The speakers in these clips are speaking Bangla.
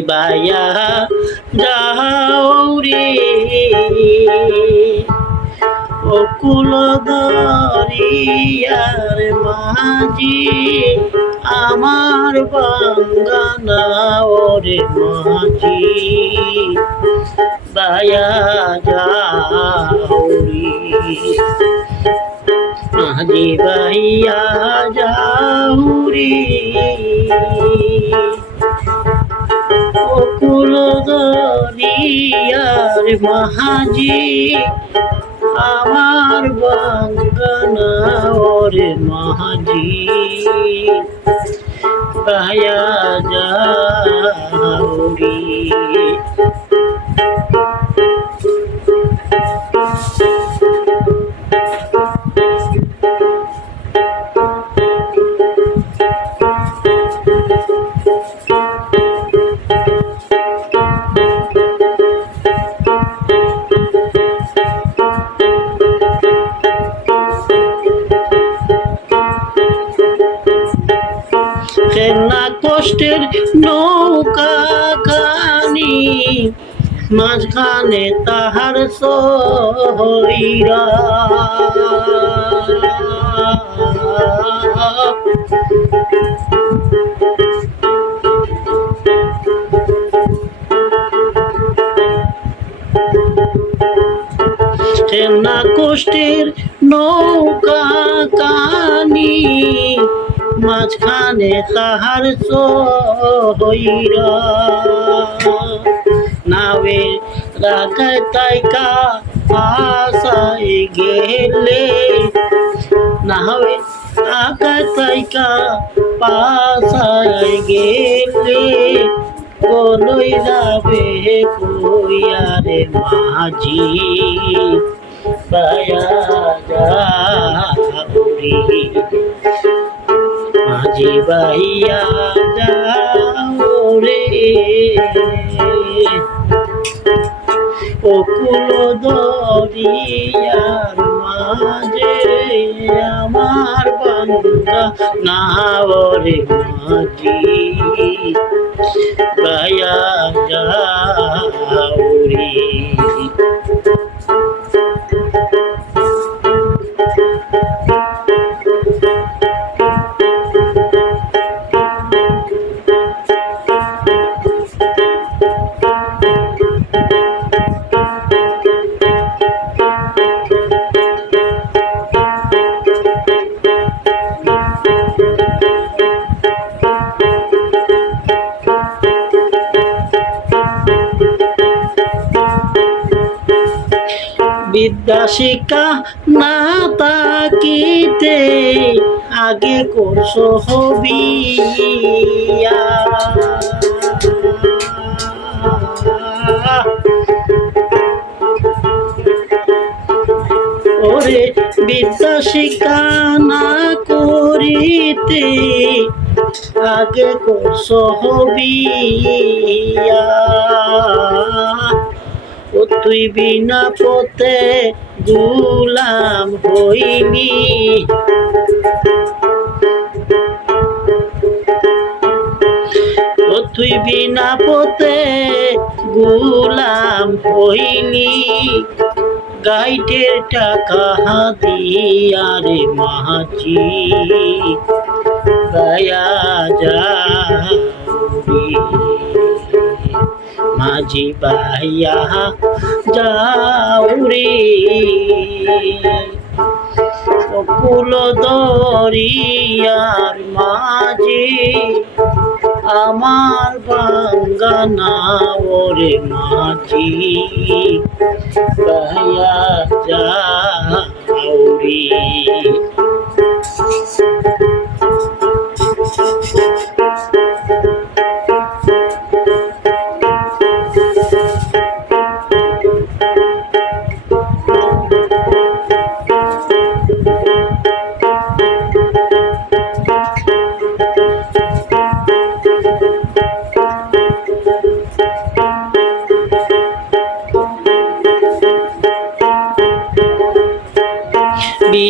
জিবাইয়া যাও রে। অকুল দরিয়ার মাঝি আমার বাঙ্গানা ওরে মাঝি। বায়া যাওরি মাঝি বাইয়া যাউরি অকুল মাঝি আমার বাঙ্গানা ওরে মাঝি বায়া যাউরি খেলা কষ্টের নৌকা খানি। মাঝখানে তাহার সহইরা। না কষ্টের নৌকা কানি মাঝখানে তাহার সহইরা। নাবে রাখায় তাইকা আশায় গেলে। নাবে রাখায় তাইকা পাশায় গেলে। কোনই যাবে কইয়ারে মাঝি? পায়া যাবি মাঝি বাহিয়া যাও রে অকুল দরিয়ার মাঝে আমার বান্দা নাওরে মাঝি বায়া বিদ্যা শিক্ষা না তাকিতে আগে করছ হবিয়া। ওরে বিদ্যা শিক্ষা না করিতে আগে করছ হবিয়া। ও তুই বিনা পথে গুলাম হইনি। ও তুই বিনা পথে গুলাম হইনি। গাইটের টাকা দিয়া রে মাঝি গায়া যা মাঝি বাইয়া যাউরি অকুল দরিয়ার মাঝি আমার বাঙ্গানা ওরে মাঝি। বাইয়া যাউরি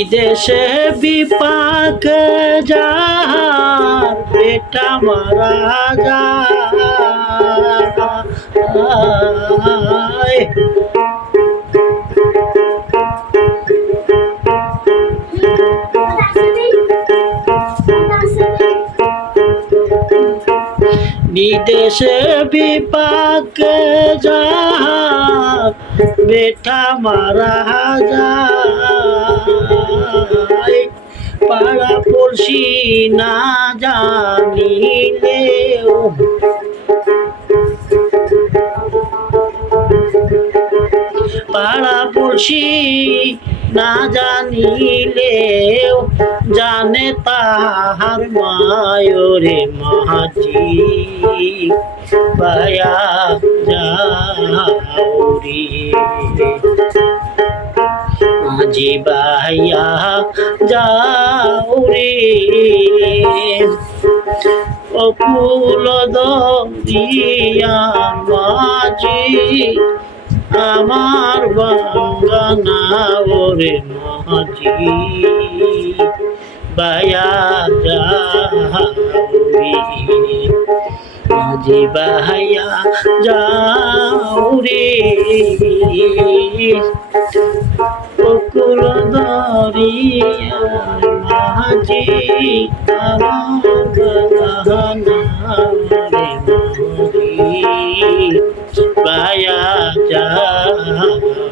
বিদেশে বিপাক যার বেটা মারা যায়। বিদেশে বিপাকে যা বেঠা মারা যায়। পড়শি না জানিলেও। পাড়া পড়শি না জানিলেও জানে তাহার মায়রে মাঝি বায়া যাওরি মাঝি বায়া যাওরে অকুল দরিয়া মাঝি আমার বাঙ্গানা ওরে মাঝি। বায়া যাওরি মাঝি বায়া যাওরি অকুল দরিয়া মাঝি আমার বাঙ্গানা ওরে মাঝি বায়া যাওরি